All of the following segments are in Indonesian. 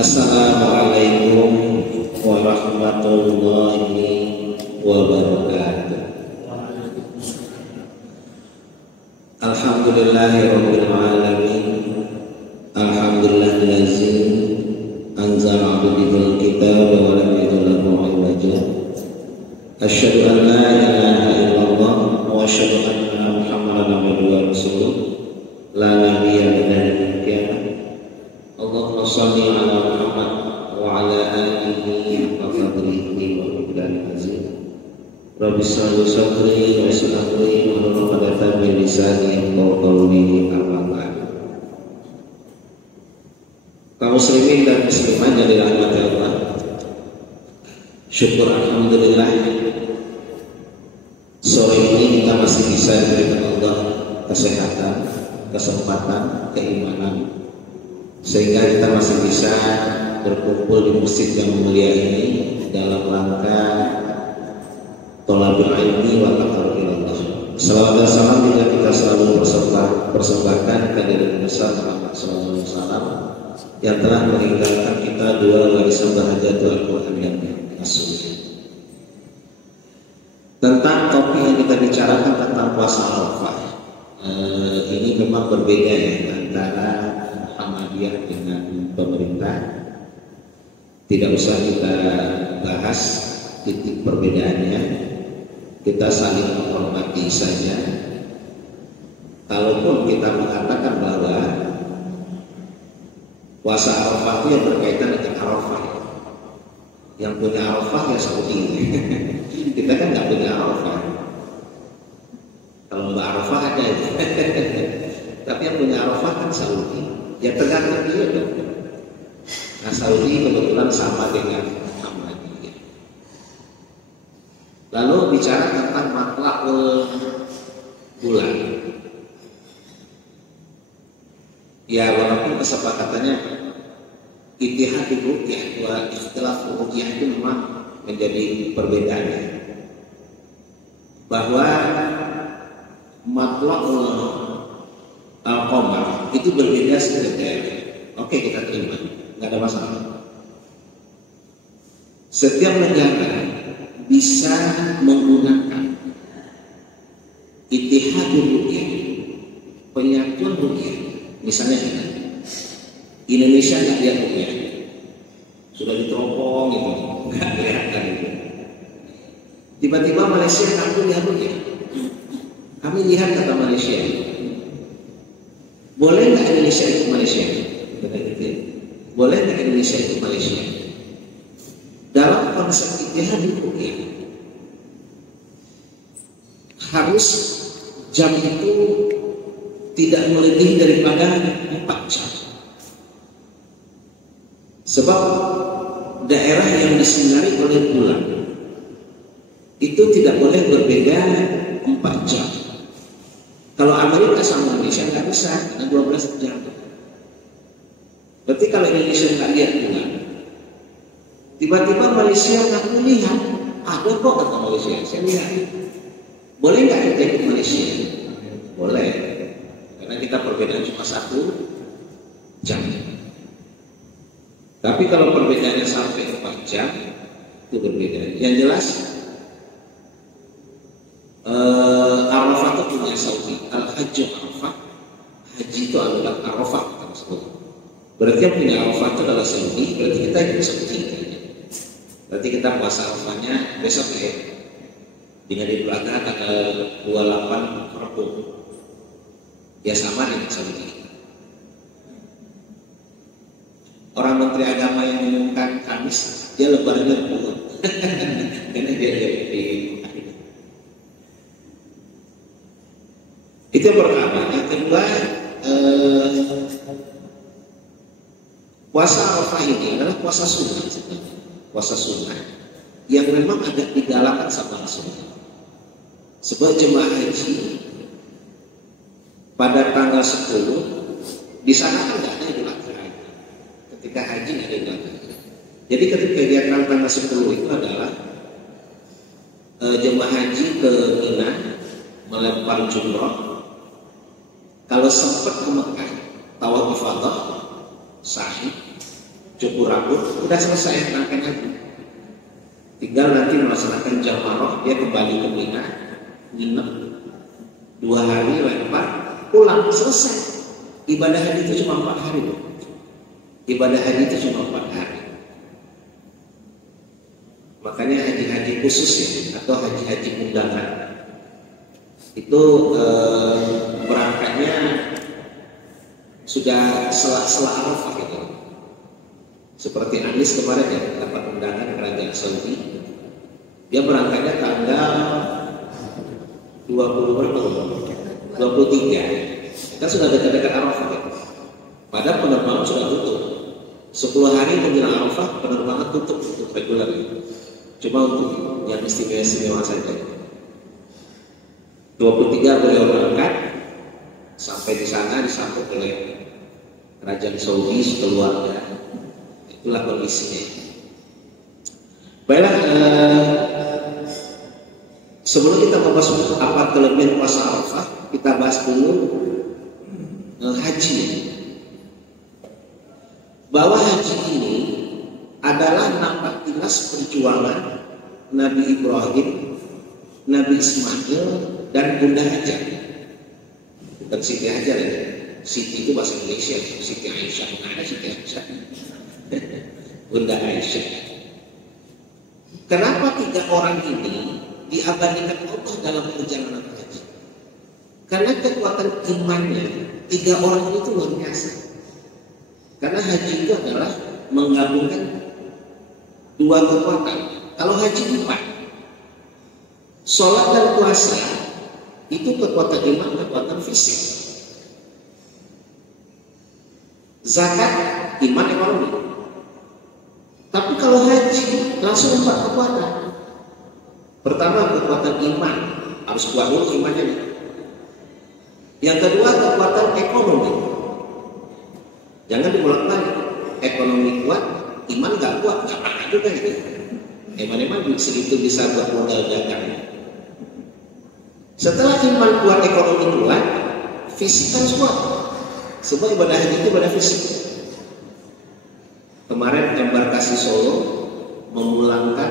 Assalamualaikum warahmatullahi wabarakatuh. Alhamdulillahirabbil alamin. Alhamdulillahillazi anzala 'abdihil kitaba wa lam yaj'al lahu 'iwaja. Asyhadu an la ilaha illallah wa asyhadu anna Muhammadan abduhu wa rasuluh. La nabiyya ba'dahu. Allahumma shalli ala Muhammad wa ala alihi wa qadrihi wa qadrihi azim. Rabbi shalli sadri wa yassir amri wa hlul 'uqdatam min lisani yafqahu qawli. Amma ba'd. Kaum muslimin dan muslimat yang dirahmati Allah, syukur alhamdulillah sore ini kita masih bisa diberikan Allah kesehatan, kesempatan, keimanan, sehingga kita masih bisa berkumpul di masjid yang mulia ini dalam rangka thalabul ilmi wa taqarrub ilallah. Salawat dan salam juga kita selalu persembahkan kepada Nabi Muhammad SAW yang telah meninggalkan kita dua warisan berharga Al-Quran yang masuk. Tentang topik yang kita bicarakan tentang puasa Arafah, ini memang berbeda ya antara Muhammadiyah dengan pemerintah. Tidak usah kita bahas titik perbedaannya, kita saling menghormati saja. Kalaupun kita mengatakan bahwa puasa Arafah itu yang berkaitan dengan Arafah, yang punya Arafah ya Saudi. Kita kan nggak punya Arafah. Kalau Mbak Arafah ada ya. Tapi yang punya Arafah kan Saudi. Ya tergantung dia dong. Nah Saudi kebetulan sama dengan Muhammadiyah. Lalu bicara tentang matla'ul bulan. Ya walaupun kesepakatannya ittihad ru'yah wa ikhtilaf ru'yah itu memang menjadi perbedaannya. Bahwa matla'ul al-qamar itu berbeda setiap daerah. Oke, kita terima, nggak ada masalah. Setiap negara bisa menggunakan ittihadul ru'yah, penyatuan ru'yah. Misalnya Indonesia nggak lihat ru'yah, sudah diteropong gitu, nggak kelihatan gitu. Tiba-tiba Malaysia ngaku lihat ru'yah. Kami lihat kata Malaysia. Boleh nggak Indonesia ikut Malaysia? Boleh nggak Indonesia ikut Malaysia? Dalam konsep ittihad ru'yah, harus jam itu tidak melebihi daripada 4 jam. Sebab daerah yang disinari oleh bulan itu tidak boleh berbeda 4 jam. Kalau Amerika sama Indonesia nggak bisa, karena 12 jam. Berarti kalau Indonesia nggak lihat bulan, tiba-tiba Malaysia nggak melihat, ada kok kata Malaysia, saya lihat. Boleh nggak kita ikut Malaysia? Boleh, karena kita perbedaan cuma 1 jam. Tapi kalau perbedaannya sampai 4 jam, itu berbeda. Yang jelas, Arafah itu punya Saudi. Al-Hajj Arafah, haji itu adalah Arafah. Berarti yang punya Arafah itu adalah Saudi. Berarti kita ikut Saudi. Berarti kita puasa Arafahnya besok ya. Dengan di belakang tanggal 28 Rabu. Ya sama dengan Saudi. Orang Menteri Agama yang mengumumkan Kamis, dia lebarannya Rabu. Karena dia di itu yang pertama. Yang kedua, puasa Arafah ini adalah puasa sunnah. Puasa sunnah yang memang agak digalakan sama Rasulullah. Sebab jemaah haji pada tanggal 10 di sana kan nggak ada Idul Adha. Ketika haji nggak ada Idul Adha. Jadi ketika kegiatan tanggal 10 itu adalah jemaah haji ke Mina melempar jumrah. Kalau sempat ke Mekah, tawaf ifadah, sahih, cukur rambut, udah selesai rangkaian haji. Tinggal nanti melaksanakan jamarah, dia kembali ke Mina, nginep 2 hari, lempar, pulang, selesai. Ibadah haji itu cuma 4 hari. Ibadah haji itu cuma 4 hari. Makanya haji-haji khusus ya, atau haji-haji undangan itu berangkatnya sudah sela-sela Arafah gitu. Seperti Anis kemarin ya, dapat undangan kerajaan Saudi. Dia berangkatnya tanggal 23. Kan sudah dekat-dekat Arafah ya. Padahal penerbangan sudah tutup. 10 hari menjelang Arafah penerbangan tutup untuk reguler. Cuma untuk yang istimewa saja. 23 beliau berangkat, sampai di sana disambut oleh kerajaan Saudi sekeluarga. Itulah kondisinya. Baiklah, sebelum kita membahas apa kelebihan puasa Arafah, kita bahas dulu haji. Bahwa haji ini adalah nampak jelas perjuangan Nabi Ibrahim, Nabi Ismail, dan Bunda Hajar. Bukan Siti Hajar ya. Siti itu bahasa Indonesia, Siti Aisyah. Ada Siti Aisyah. Bunda Aisyah. Kenapa 3 orang ini diabadikan Allah dalam perjalanan haji? Karena kekuatan imannya 3 orang itu luar biasa. Karena haji itu adalah menggabungkan 2 kekuatan. Kalau haji 4, sholat dan puasa itu kekuatan iman, kekuatan fisik. Zakat, iman, ekonomi. Tapi kalau haji langsung 4 kekuatan. Pertama kekuatan iman, harus kuat dulu imannya. Yang kedua kekuatan ekonomi. Jangan dibolak-balik. Ekonomi kuat, iman gak kuat, gak apa juga gitu. Iman segitu bisa buat modal dagang. Setelah iman kuat, ekonomi kuat, fisik harus kuat. Sebab ibadah haji itu ibadah fisik. Kemarin embarkasi Solo memulangkan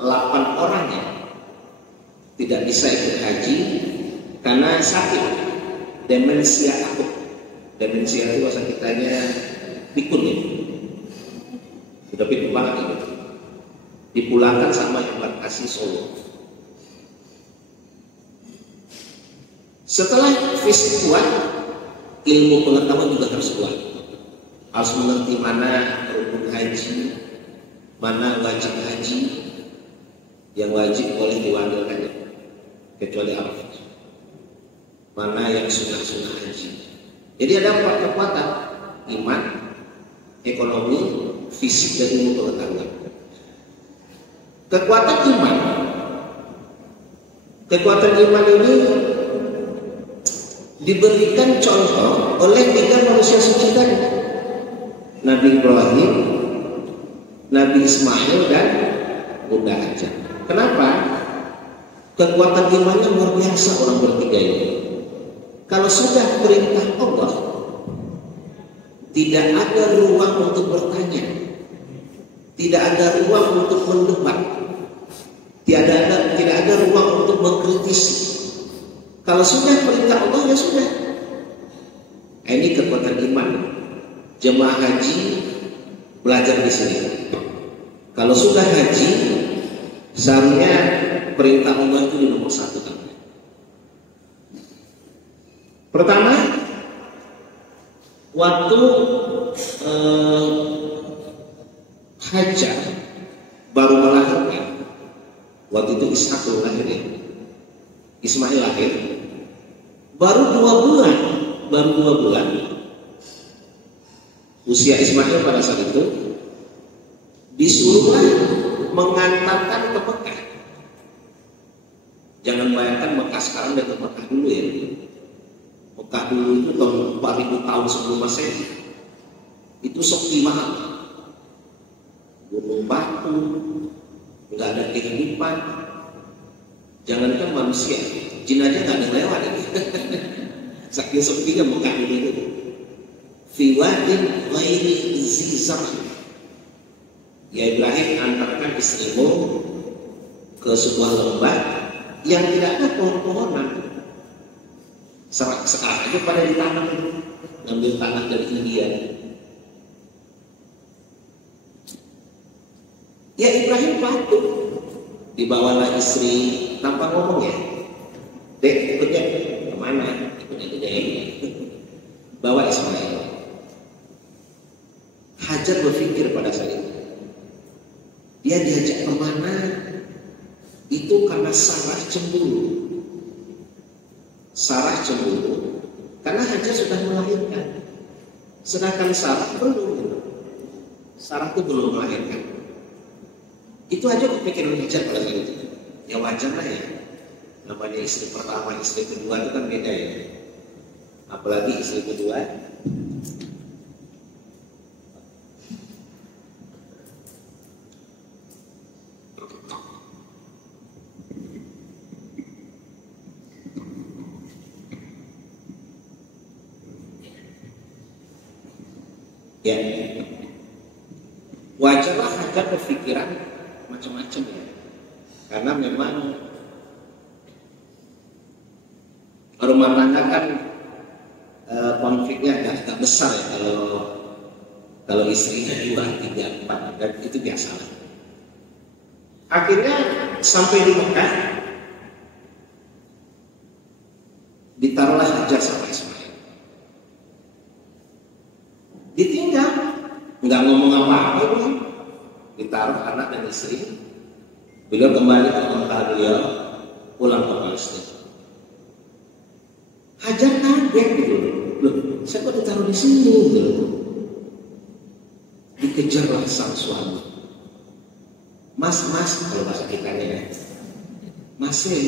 8 orang ya, tidak bisa ikut haji karena sakit, demensia akut. Demensia itu bahasa kitanya pikun ya, sudah pikun banget itu. Dipulangkan sama embarkasi Solo. Setelah fisik kuat, ilmu pengetahuan juga harus kuat. Harus mengerti mana rukun haji, mana wajib haji. Yang wajib boleh diwakilkan kecuali Arafah. Mana yang sunnah haji. Jadi ada 4 kekuatan: iman, ekonomi, fisik, dan ilmu pengetahuan. Kekuatan iman. Kekuatan iman ini diberikan contoh oleh 3 manusia suci tadi. Nabi Ibrahim, Nabi Ismail, dan Bunda Hajar. Kenapa? Kekuatan imannya luar biasa orang bertiga ini. Kalau sudah perintah Allah, tidak ada ruang untuk bertanya, tidak ada ruang untuk mendebat, tidak ada ruang untuk mengkritisi. Kalau sudah perintah Allah, ya sudah. Ini kekuatan iman. Jemaah haji belajar di sini. Kalau sudah haji, seharusnya perintah Allah itu di nomor 1 kan. Pertama, waktu Hajar baru melahirkan, waktu itu Ishak baru lahir ya, Ismail lahir, baru 2 bulan, usia Ismail pada saat itu, disuruhlah mengantarkan ke Mekah. Jangan bayangkan Mekah sekarang dan ke Mekah dulu ya. Mekah dulu itu tahun 4000 tahun sebelum Masehi. Itu sepi mahal. Gunung batu, nggak ada kehidupan. Jangankan manusia, jin aja nggak ada lewat. Saking sepinya Mekah dulu itu. Fi wadin ghairi zi zar'in. Ya Ibrahim, antarkan istrimu ke sebuah lembah yang tidak ada pohon-pohonan. Sekarang aja pada ditanam, ngambil tanah dari India. Ya Ibrahim patuh, dibawalah istri tanpa ngomong ya. Dek, ikutnya kemana? Ikutnya ke Dek. Bawa Ismail. Hajar berpikir pada saat itu. Dia diajak kemana? Itu karena Sarah cemburu. Sarah cemburu karena Hajar sudah melahirkan. Sedangkan Sarah belum. Sarah itu belum melahirkan. Itu aja kepikiran Hajar pada saat itu. Ya wajar lah ya. Namanya istri pertama, istri kedua itu kan beda ya. Apalagi istri kedua. Ya, wajarlah Hajar berpikiran macam-macam ya. Karena memang rumah tangga kan konfliknya agak besar ya kalau istrinya 2, 3, 4 dan itu biasa. Akhirnya sampai di Mekah ditaruhlah Hajar sama Ismail. Ditinggal, nggak ngomong apa-apa pun, ditaruh anak dan istri. Beliau kembali ke Mekah, beliau pulang ke Palestina. Hajar kaget gitu, loh, saya kok ditaruh di sini gitu. Dikejarlah sang suami. Mas, kalau bahasa kita ya, masih.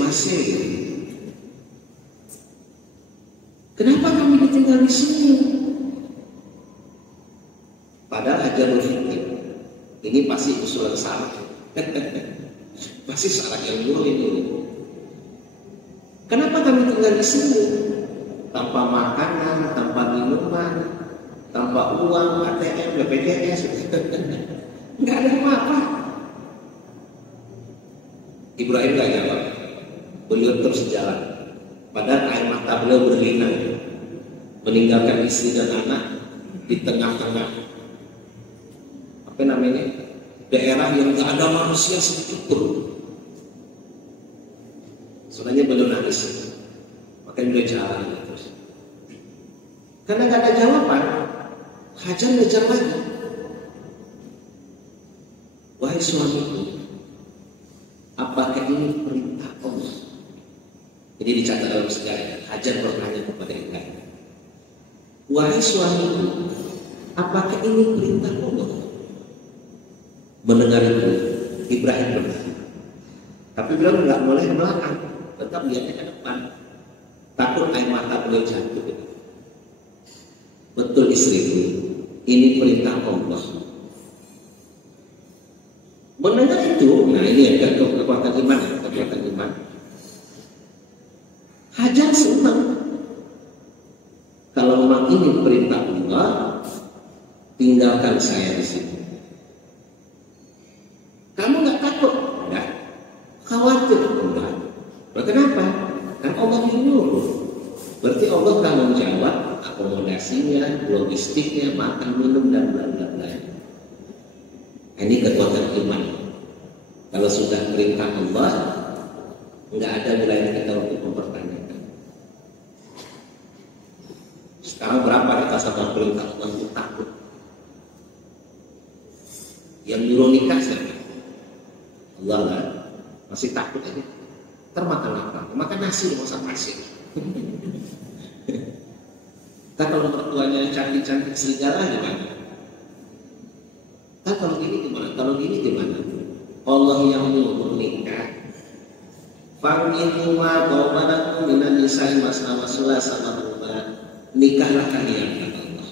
Kenapa kami ditinggal di sini? Padahal Hajar berpikir, ini pasti usulan Sarah. Pasti Sarah yang nyuruh ini. Kenapa kami tinggal di sini? Tanpa makanan, tanpa minuman, tanpa uang, ATM, BPJS. Nggak ada apa-apa. Ibrahim nggak jawab. Beliau terus jalan. Padahal air mata beliau berlinang. Meninggalkan istri dan anak di tengah-tengah daerah yang tak ada manusia sedikit pun. Sebenarnya belum nangis, makanya dia jalan terus. Karena nggak ada jawaban, Hajar ngejar lagi. Wahai suamiku, apakah ini perintah Allah? Jadi dicatat dalam sejarah. Hajar bertanya kepada Ibrahim, wahai suamiku, apakah ini perintah Allah? Mendengar itu, Ibrahim bertanya. Tapi beliau nggak boleh ke belakang, tetap lihatnya ke depan. Takut air mata beliau jatuh. Betul istriku, ini perintah Allah. Mendengar itu, nah ini ada kekuatan iman, Hajar senang. Kalau memang ini perintah Allah, tinggalkan saya di sini. Kamu nggak takut? Enggak. Khawatir? Enggak. Kenapa? Kan Allah yang nyuruh. Berarti Allah tanggung jawab akomodasinya, logistiknya, makan, minum, dan bla bla bla. Ini kekuatan iman. Kalau sudah perintah Allah, nggak ada wilayah kita untuk mempertanyakan. Sekarang berapa kita sama perintah Allah itu takut? Yang nyuruh nikah siapa? Allah lah, masih takut aja. Termakan apa? Makan nasi, masak nasi. Kan kalau mertuanya cantik-cantik serigala gimana? Kan kalau gini gimana? Kalau gini gimana? Allah yang nyuruh nikah. Farmihu ma qaumanakum minan nisa'i masna wasulasa sama nikahlah kalian kata Allah.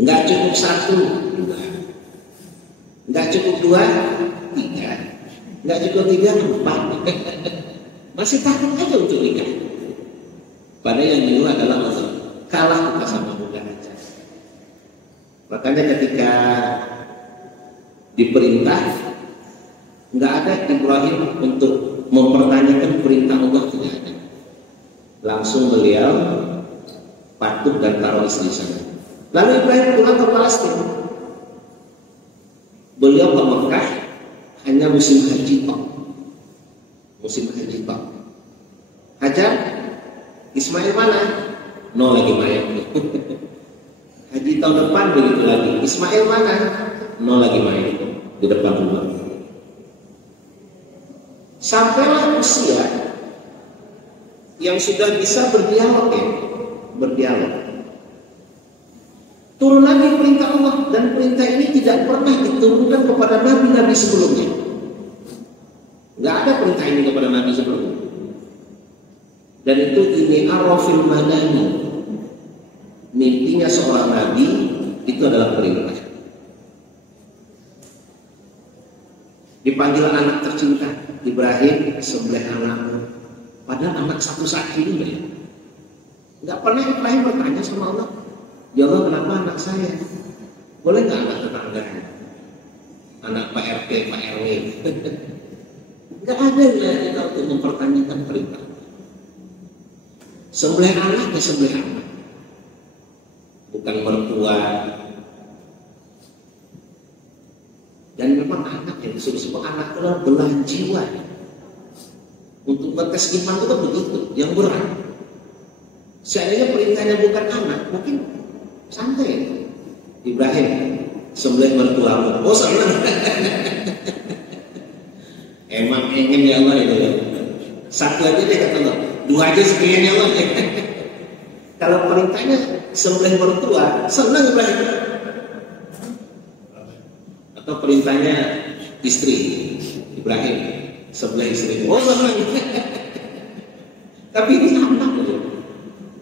Enggak cukup 1, 2. Enggak cukup 2, 3. Enggak cukup 3, 4. Masih takut aja untuk nikah. Padahal yang nyuruh adalah Allah. Kalah kita sama muda aja. Makanya ketika diperintah, nggak ada Ibrahim untuk mempertanyakan perintah Allah, tidak ada. Langsung beliau patuh dan taruh istri sana. Lalu Ibrahim pulang ke Palestina. Beliau ke Mekah hanya musim haji tok. Musim haji tok. Hajar, Ismail mana? No, lagi main. Haji tahun depan begitu lagi. Ismail mana? No, lagi main di depan rumah. Sampailah usia yang sudah bisa berdialog ya, berdialog. Turun lagi perintah Allah, dan perintah ini tidak pernah diturunkan kepada nabi-nabi sebelumnya. Nggak ada perintah ini kepada nabi sebelumnya. Dan itu ini arrafil manani, mimpinya seorang nabi itu adalah perintah. Dipanggil anak tercinta Ibrahim, sembelih anakmu. Padahal anak satu-satu ini ya. Nggak pernah Ibrahim bertanya sama Allah, ya Allah kenapa anak saya? Boleh nggak anak tetangga? Anak Pak RT, Pak RW? Nggak ada ya untuk mempertanyakan perintah. Sembelih anak ya sembelih anak, bukan mertua. Dan memang anak yang disuruh anak adalah belahan jiwa. Untuk ngetes iman itu begitu, yang berat. Seandainya perintahnya bukan anak, mungkin santai. Ibrahim, sembelih mertuamu. Oh sama. Emang ingin ya Allah itu. Satu aja deh kata Allah, dua aja sekian ya Allah. Kalau perintahnya sembelih mertua, senang Ibrahim. Atau perintahnya istri Ibrahim, sebelah istri. Oh senang. Tapi ini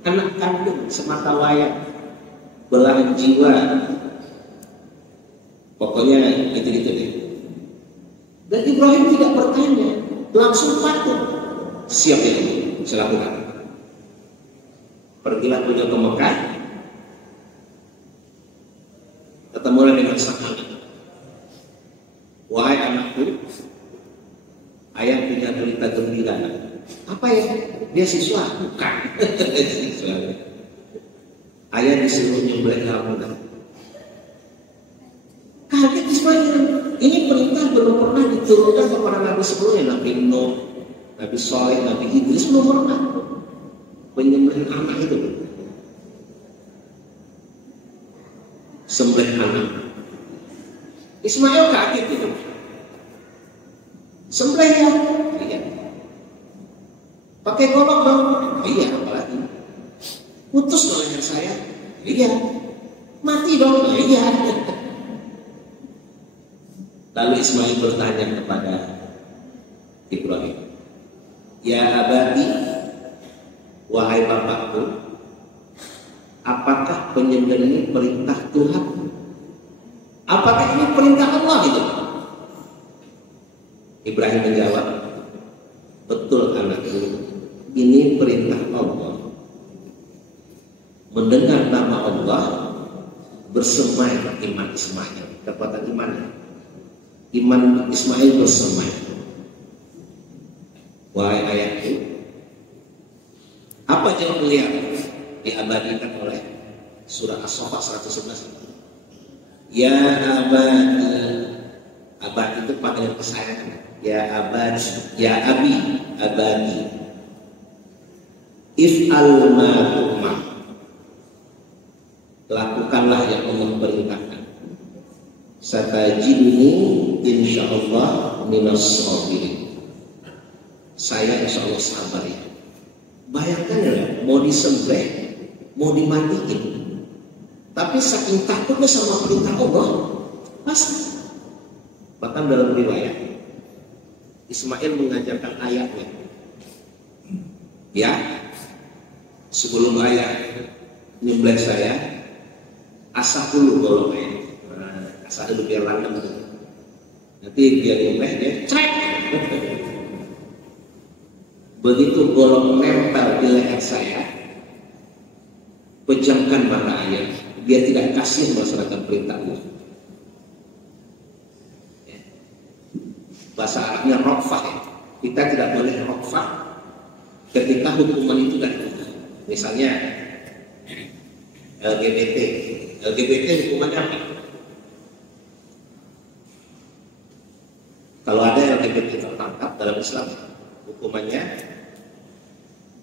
anak kandung semata wayang, belahan jiwa. Pokoknya gitu-gitu deh. Dan Ibrahim tidak bertanya, langsung patuh. Siap itu, saya lakukan. Pergilah beliau ke Mekah, ketemulah dengan sang anak. Wahai anakku, ayah punya berita gembira. Apa ya? Dia siswa? Bukan. Siswa. Ayah disuruh nyembelih kamu. Kaget Ismail. Ini perintah belum pernah diturunkan kepada nabi sebelumnya. Nabi Nuh, Nabi Saleh, Nabi Idris belum pernah penyembelihan anak itu. Sembelih anak. Ismail kaget itu. Sembelih ya? Iya. Pakai golok dong? Iya, apalagi. Putus dong leher saya? Iya. Mati dong? Iya. Lalu Ismail bertanya kepada Ibrahim, ya abadi, wahai bapakku, apakah penyembelihan ini perintah Tuhan? Apakah ini perintah Allah gitu? Ibrahim menjawab, betul anakku, ini perintah Allah. Mendengar nama Allah, bersemai iman Ismail. Kekuatan imannya, iman Ismail bersemai. Wahai ayahku, apa jawab beliau? Diabadikan oleh surah As-Saffat 111. Ya abadi, abadi itu panggilan kesayangan. Ya abadi, ya abi, abadi. If'al ma tu'mar. Lakukanlah yang Allah perintahkan. Satajiduni insyaallah minas sabirin. Saya insyaallah sabar ya. Bayangkan ya, mau disembelih, mau dimatiin. Tapi saking takutnya sama perintah Allah, pasti. Bahkan dalam riwayat, Ismail mengajarkan ayahnya, ya, sebelum ayah nyembelih saya, asah dulu golongnya, asah dulu biar langgeng. Nanti dia nyembelih dia, cek. Begitu golong nempel di leher saya, pejamkan mata ayah. Dia tidak kasih melaksanakan perintah Allah. bahasa Arabnya rokfah ya. Kita tidak boleh rokfah ketika hukuman itu tidak ada. Misalnya LGBT hukumannya apa? Kalau ada LGBT tertangkap dalam Islam, hukumannya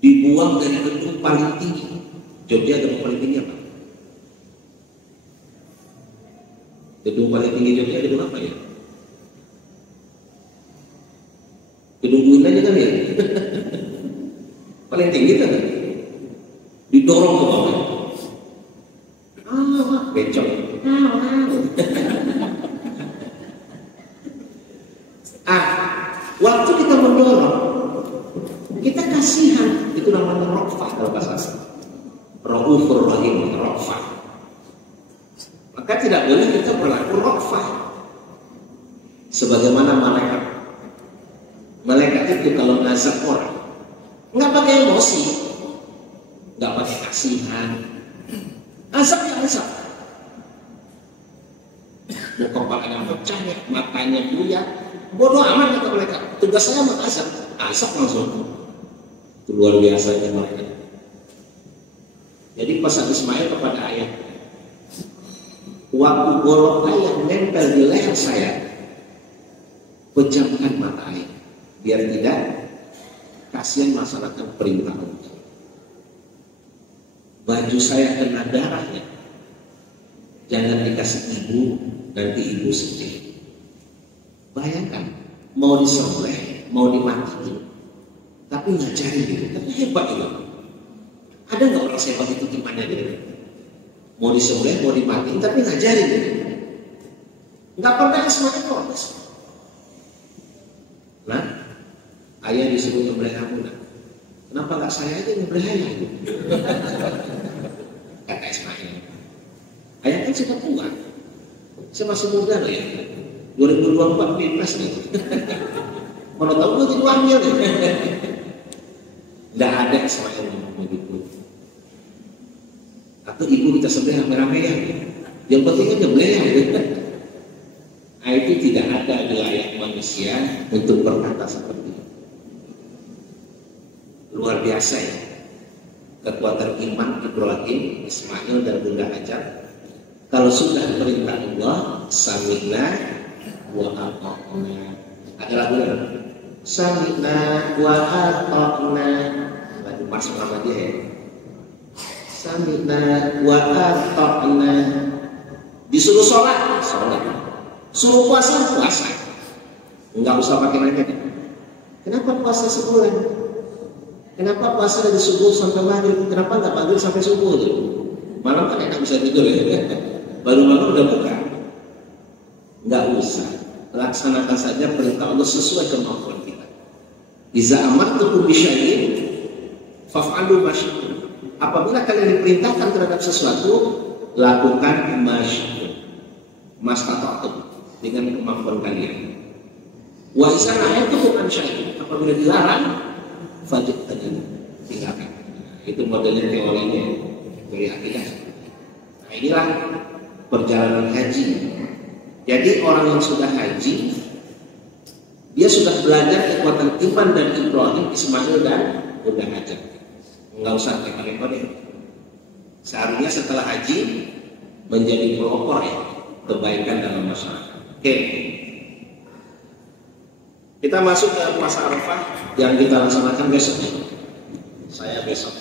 dibuang dari gedung paling tinggi. Jogja gedung paling tinggi apa? Gedung paling tinggi Jogja gedung apa ya? Gedung UIN aja kan ya? Paling tinggi kan? Didorong ke bawah. Becok. Waktu kita mendorong, kita kasihan, itu namanya rokfah kalau bahasa Arab. Raufur Rahim, rokfah. Maka tidak boleh kita berlaku rokfah. Sebagaimana malaikat. Malaikat itu kalau ngazab orang, nggak pakai emosi, nggak pakai kasihan. Azab ya azab. Mau kepalanya pecah, matanya buyar, bodoh amat kata mereka. Tugas saya mengazab, azab langsung. Itu luar biasanya mereka. Jadi pesan Ismail kepada ayah, waktu golok ayah nempel di leher saya, pejamkan mata ayah, biar tidak kasihan melaksanakan perintah Allah. Baju saya kena darahnya, jangan dikasih ibu, nanti ibu sedih. Bayangkan, mau disembelih, mau dimatiin, tapi ngajarin gitu, tapi hebat juga. Ada nggak orang sehebat itu gimana gitu? Mau disembelih, mau dimatiin, tapi ngajarin gitu. Nggak pernah Ismail protes. Nah, ayah disuruh nyembelih kamu, nah. Kenapa nggak saya aja nyembelih ayah gitu? Kata Ismail. Ayah kan sudah tua. Saya masih muda loh ya. 2024 pilpres nih. Mana tahu gue jadi wakil nih. Nggak ada Ismail ngomong begitu. Atau ibu kita sembelih rame-rame ya. Yang penting kan nyembelih ya. Nah, itu tidak ada di layak manusia untuk berkata seperti itu. Luar biasa ya. Kekuatan iman Ibrahim, Ismail dan Bunda Hajar. Kalau sudah perintah Allah, sami'na wa ata'na. Ada lagunya. Sami'na wa ata'na. Lagu masuk sama dia ya. Sami'na wa ata'na. Disuruh sholat, sholat. Suruh puasa, puasa. Enggak usah pakai nanya. Kenapa puasa sebulan? Kenapa puasa dari subuh sampai maghrib? Kenapa nggak maghrib sampai subuh? Malam kan enak bisa tidur ya. Baru-baru udah buka. Nggak usah. Laksanakan saja perintah Allah sesuai kemampuan kita. Iza amartukum bisyai'in faf'alu ma syi'tum. Apabila kalian diperintahkan terhadap sesuatu, lakukan ma syi'tum. Mastata'tum, dengan kemampuan kalian. Wa iza nahaytukum an syai'in. Apabila dilarang, fajr tadi tinggalkan. Itu modelnya teorinya dari akidah. Nah, inilah perjalanan haji. Jadi orang yang sudah haji, dia sudah belajar kekuatan iman dan Ibrahim, Ismail dan Bunda Hajar. Enggak usah repot-repot ya. Seharusnya setelah haji menjadi pelopor ya kebaikan dalam masyarakat. Oke. Kita masuk ke masa Arafah yang kita laksanakan besok. Saya besok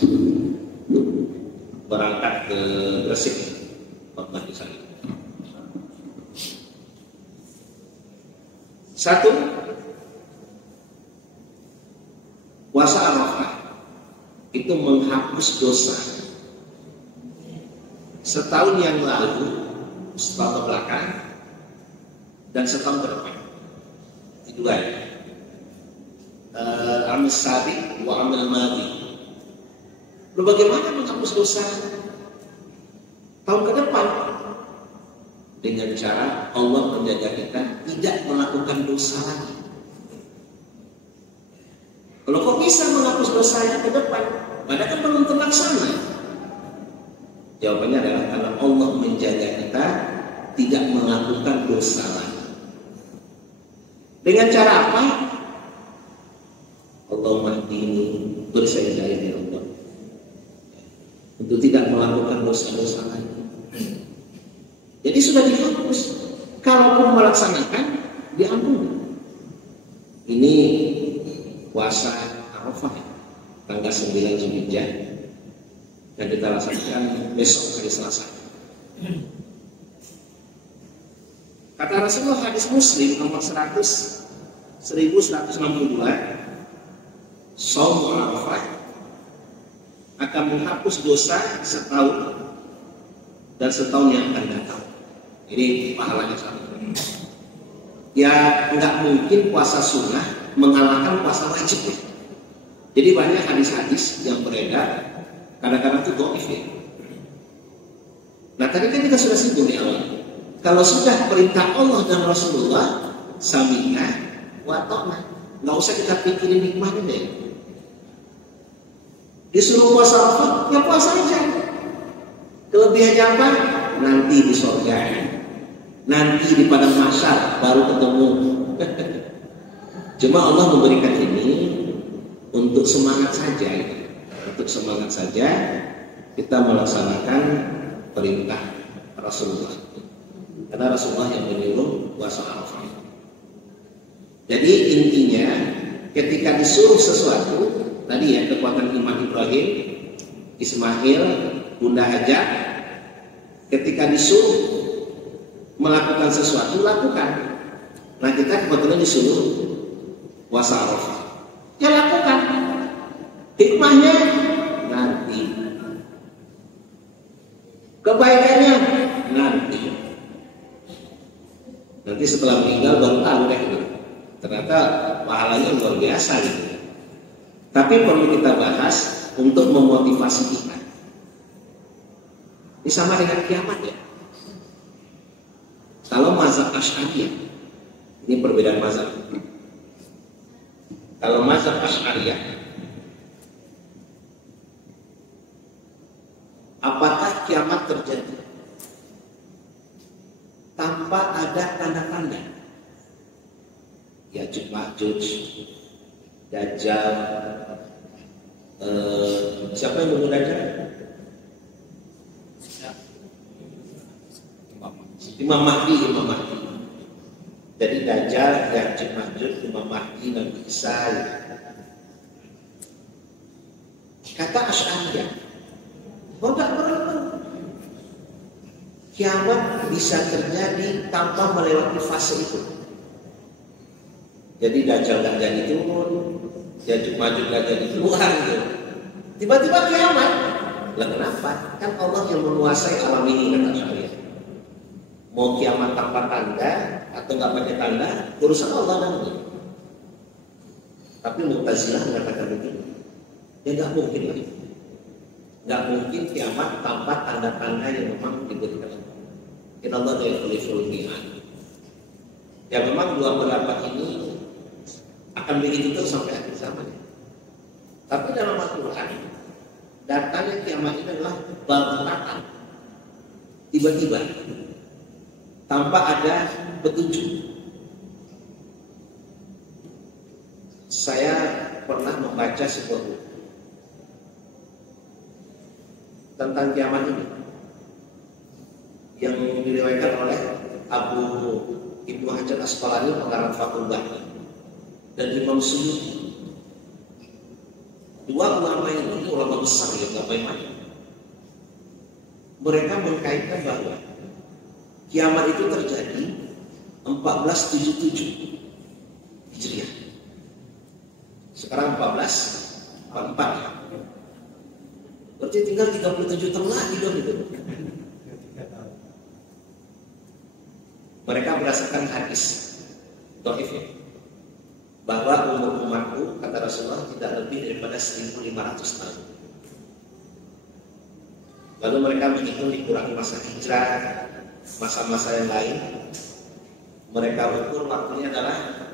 berangkat ke Gresik, khotbah di sana. Satu, puasa Arafah itu menghapus dosa. Setahun yang lalu, setahun ke belakang, dan setahun ke depan. Dua ya. Amal sabiq wa amal madi. Lalu bagaimana menghapus dosa tahun ke depan? Dengan cara Allah menjaga kita tidak melakukan dosa lagi. Kalau kok bisa menghapus dosanya ke depan? Padahal kan belum terlaksana. Jawabannya adalah karena Allah menjaga kita tidak melakukan dosa lagi. Dengan cara apa? Allahumma hdini, beri saya hidayah ya Allah, untuk tidak melakukan dosa-dosa lain. Jadi sudah dihapus. Kalaupun melaksanakan, diampuni. Ini puasa Arafah tanggal 9 Zulhijjah yang kita laksanakan besok hari Selasa. Kata Rasulullah, hadis Muslim nomor 1162, Shaum Arafah akan menghapus dosa setahun dan setahun yang akan datang. Ini pahalanya sama. Ya nggak mungkin puasa sunnah mengalahkan puasa wajib. Jadi banyak hadis-hadis yang beredar, kadang-kadang itu dhaif ya. Nah tadi kan kita sudah singgung di awal, kalau sudah perintah Allah dan Rasulullah, sami'na wa ta'na, nggak usah kita pikirin nikmatnya deh. Disuruh puasa apa? Ya puasa aja. Kelebihannya apa? Nanti di surga, nanti di padang mahsyar baru ketemu. Cuma Allah memberikan ini untuk semangat saja, untuk semangat saja kita melaksanakan perintah Rasulullah. Karena Rasulullah yang menyuruh puasa Arafah. Jadi intinya ketika disuruh sesuatu, tadi ya kekuatan iman Ibrahim, Ismail, Bunda Hajar, ketika disuruh melakukan sesuatu, lakukan. Nah kita kebetulan disuruh puasa Arafah, ya lakukan. Hikmahnya nanti, kebaikannya nanti. Nanti setelah meninggal baru tahu deh gitu. Ternyata pahalanya luar biasa gitu. Tapi perlu kita bahas untuk memotivasi kita. Ini sama dengan kiamat ya. Kalau mazhab Asy'ariyah, ini perbedaan mazhab. Kalau mazhab Asy'ariyah, apakah kiamat terjadi tanpa ada tanda-tanda? Ya'juj Ma'juj, Dajjal, siapa yang menunggu Dajjal? Imam Mahdi. Jadi Dajjal, Ya'juj Ma'juj, Imam Mahdi, Nabi Isa. Kata Asy'ariyah, tidak perlu. Kiamat bisa terjadi tanpa melewati fase itu. Jadi Dajjal nggak jadi turun, Ya'juj Ma'juj nggak jadi keluar gitu. Tiba-tiba kiamat. Lah kenapa? Kan Allah yang menguasai alam ini, kata Asy'ariyah. Mau kiamat tanpa tanda atau nggak pakai tanda, urusan Allah nanti. Tapi Mu'tazilah mengatakan begini, ya nggak mungkin lagi. Nggak mungkin kiamat tanpa tanda-tanda yang memang diberikan Allah. Inna Allah la yukhliful mi'ad. Ya memang dua pendapat ini akan begitu terus sampai akhir zaman. Tapi dalam Al-Quran, datangnya kiamat ini adalah baghtatan, tiba-tiba, tanpa ada petunjuk. Saya pernah membaca sebuah buku tentang kiamat ini yang diriwayatkan oleh Ibnu Hajar Asqalani, pengarang Fathul Bari, dan Imam Suyuti. Dua ulama ini ulama besar ya, nggak main-main. Mereka mengkaitkan bahwa kiamat itu terjadi 1477 Hijriah. Sekarang 1444. Berarti tinggal 37 tahun lagi dong itu. Mereka berdasarkan hadis dhaif ya, bahwa umur umatku, kata Rasulullah, tidak lebih daripada 1500 tahun. Lalu mereka menghitung dikurangi masa hijrah, masa-masa yang lain. Mereka ukur waktunya adalah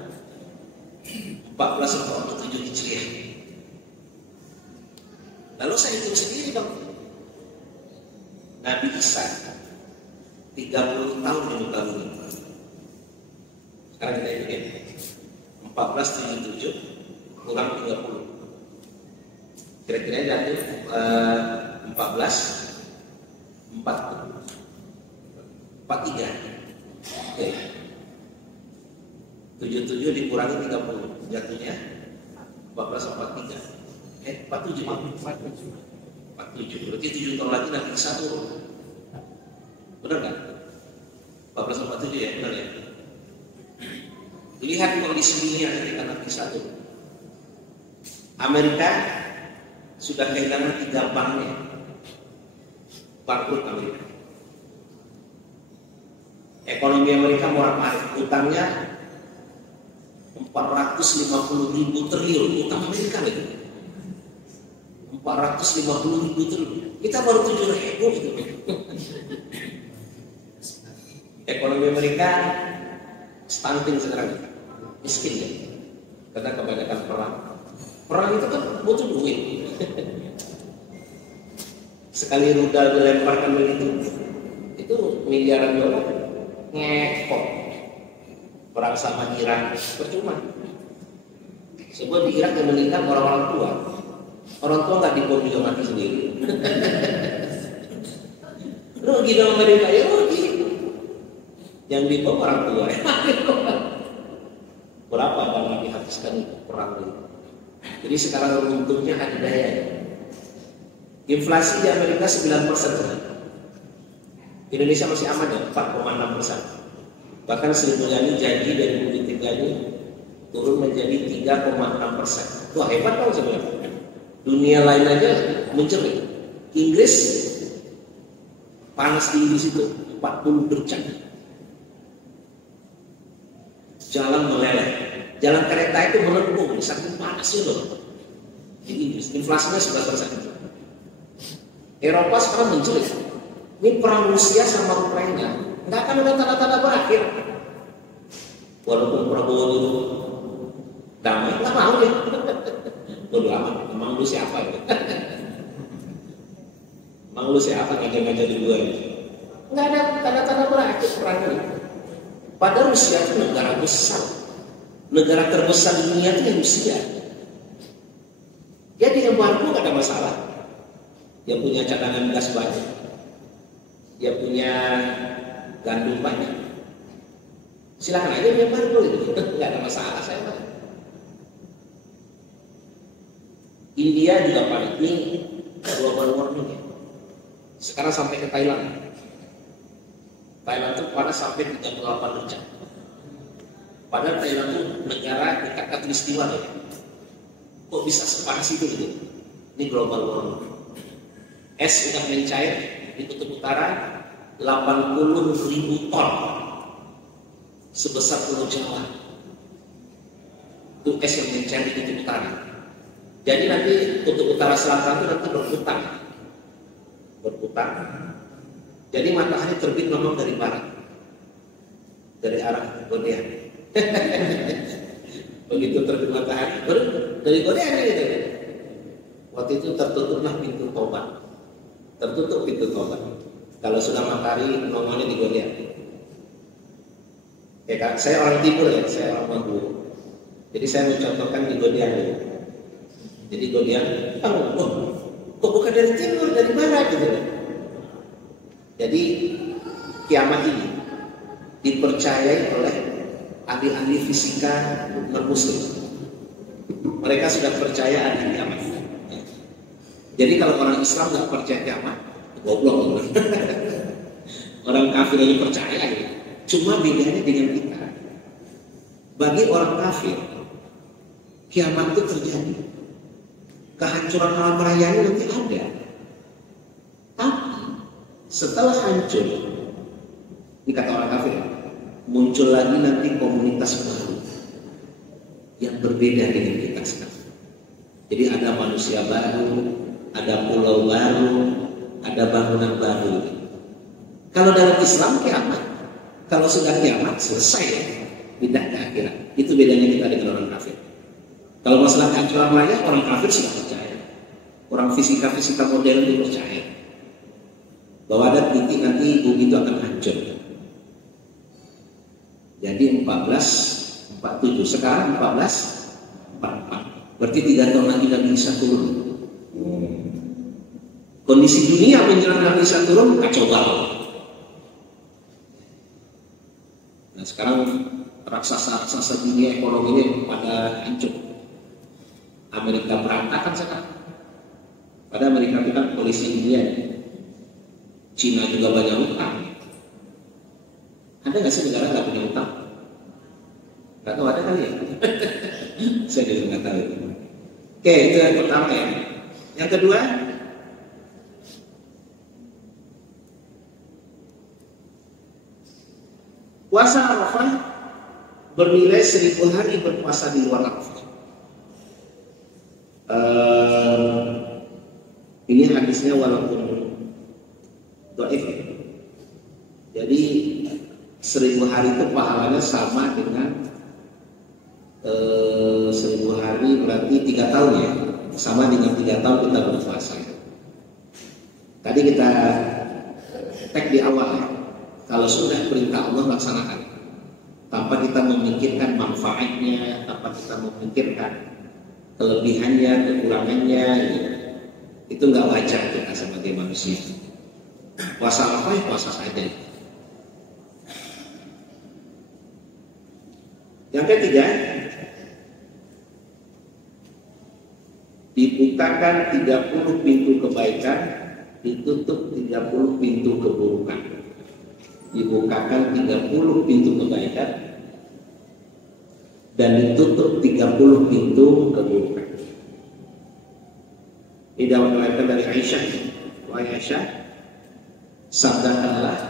1447 Hijriah. Lalu saya hitung sendiri dong. Nabi Isa 30 tahun di muka bumi. Sekarang kita hitung ya. 1477 kurang 30. Kira-kira jatuh 43. Oke. 77 dikurangi 30 jatuhnya 1443. 47. 47. Berarti 7 tahun lagi nanti satu. Benar nggak? 1447 ya, benar ya. Lihat kondisi dunia ketika nanti satu. Amerika sudah kehilangan 3 banknya, bangkrut Amerika. Ekonomi Amerika morat-marit, utangnya 450.000 triliun, utang Amerika itu. 450.000 triliun. Kita baru 7.000 gitu. Ekonomi Amerika stunting sekarang, miskin ya, karena kebanyakan perang. Perang itu kan butuh duit. Sekali rudal dilemparkan begitu, itu miliaran dolar ngekok. Perang sama Iran percuma. Sebab di Irak yang meninggal orang-orang tua. Orang tua nggak dibom juga mati sendiri. Rugi dong mereka ya rugi. Yang dibom orang tua. Berapa dana dihabiskan perang itu? Jadi sekarang untungnya ada daya. Inflasi di Amerika 9%. Indonesia masih aman ya, 4,6%. Bahkan Sri Mulyani janji dari Bukit Tinggi turun menjadi 3,6%. Wah hebat dong sebenarnya. Dunia lain aja mencerit. Inggris panas tinggi di situ, 40 derajat. Jalan meleleh. Jalan kereta itu melengkung, saking panasnya loh. Di Inggris, inflasinya 11%. Eropa sekarang menjerit. Ini perang Rusia sama Ukraina, nggak akan ada tanda-tanda berakhir. Walaupun Prabowo dulu damai, nggak mau ya. Bodo amat, emang lu siapa ya? Emang lu siapa ngajak-ngajak di luar? Nggak ada tanda-tanda berakhir perang ini. Padahal Rusia itu negara besar. Negara terbesar di dunia itu yang Rusia. Jadi embargo nggak ada masalah. Dia punya cadangan gas banyak. Dia punya gandum banyak. Silakan aja dia embargo itu. Nggak ada masalah saya mah. India juga panik. Ini global warming ya. Sekarang sampai ke Thailand. Thailand itu panas sampai 38 derajat. Padahal Thailand itu negara dekat katulistiwa ya. Kok bisa sepanas itu gitu? Ini global warming. Es sudah mencair di kutub utara 80.000 ton sebesar Pulau Jawa. Itu es yang mencair di kutub utara. Jadi nanti kutub utara selatan itu nanti berputar. Jadi matahari terbit memang dari barat, dari arah Godean. Begitu terbit matahari, dari Godean gitu. Waktu itu tertutuplah pintu tobat. Tertutup pintu tobat. Kalau sudah matahari nongolnya di Godean. Ya kan, saya orang timur ya, saya orang Bangku. Jadi saya mencontohkan di Godean dulu. Jadi Godean, kok bukan dari timur, dari barat gitu. Jadi kiamat ini dipercayai oleh ahli-ahli fisika non-muslim. Mereka sudah percaya ada kiamat. Jadi kalau orang Islam nggak percaya kiamat, goblok. Orang kafir aja percaya gitu. Cuma bedanya dengan kita. Bagi orang kafir, kiamat itu terjadi. Kehancuran alam raya ini nanti ada. Tapi setelah hancur, ini kata orang kafir, muncul lagi nanti komunitas baru yang berbeda dengan kita sekarang. Jadi ada manusia baru, ada pulau baru, ada bangunan baru. Kalau dalam Islam kiamat, kalau sudah kiamat selesai ya, pindah ke akhirat. Itu bedanya kita dengan orang kafir. Kalau masalah kehancuran raya, orang kafir sudah percaya. Orang fisika-fisika modern itu percaya bahwa ada titik nanti bumi itu akan hancur. Jadi 1447 47. Sekarang 1444. Berarti 3 tahun lagi Nabi Isa turun. Kondisi dunia menjelang Nabi Isa turun kacau balau. Nah sekarang raksasa-raksasa dunia ekonominya pada hancur. Amerika berantakan sekarang. Pada Amerika itu kan polisi dunia. Cina juga banyak utang. Ada nggak sih negara nggak punya utang? Nggak tahu, ada kali ya? Saya juga nggak tahu. Oke, itu yang pertama ya. Yang kedua, puasa Arafah bernilai 1000 hari berpuasa di luar Arafah. Ini hadisnya walaupun dhaif. Jadi 1000 hari itu pahalanya sama dengan 1000 hari berarti 3 tahun ya. Sama dengan 3 tahun kita berpuasa. Tadi kita tag di awal ya. Kalau sudah perintah Allah laksanakan. Tanpa kita memikirkan manfaatnya, tanpa kita memikirkan kelebihannya, kekurangannya, gitu. Itu nggak wajar kita sebagai manusia. Puasa apa ya puasa saja. Yang ketiga, dibukakan 30 pintu kebaikan, ditutup 30 pintu keburukan. Dibukakan 30 pintu kebaikan dan ditutup 30 pintu keburukan. Ini diriwayatkan dari Aisyah. Wahai Aisyah, sabdakanlah,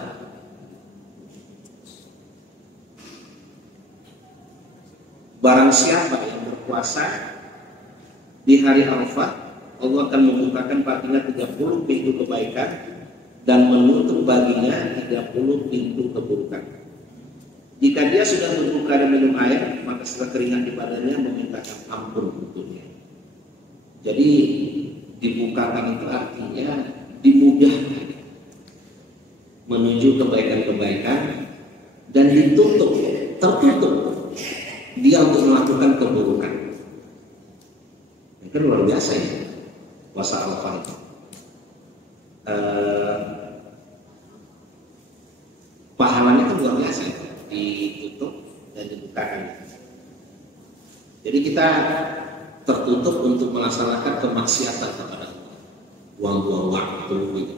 barang siapa yang berpuasa di hari Arafah, Allah akan membukakan baginya 30 pintu kebaikan dan menutup baginya 30 pintu keburukan. Jika dia sudah berbuka dan minum air, maka setelah keringat di badannya memintakan ampun untuknya. Jadi dibukakan itu artinya dimudahkan menuju kebaikan-kebaikan dan ditutup, tertutup dia untuk melakukan keburukan. Itu luar biasa ya puasa Arafah itu. Pahalanya kan luar biasa ya, ditutup dan dibukakan. Jadi kita tertutup untuk melaksanakan kemaksiatan kepada Allah, buang-buang waktu gitu.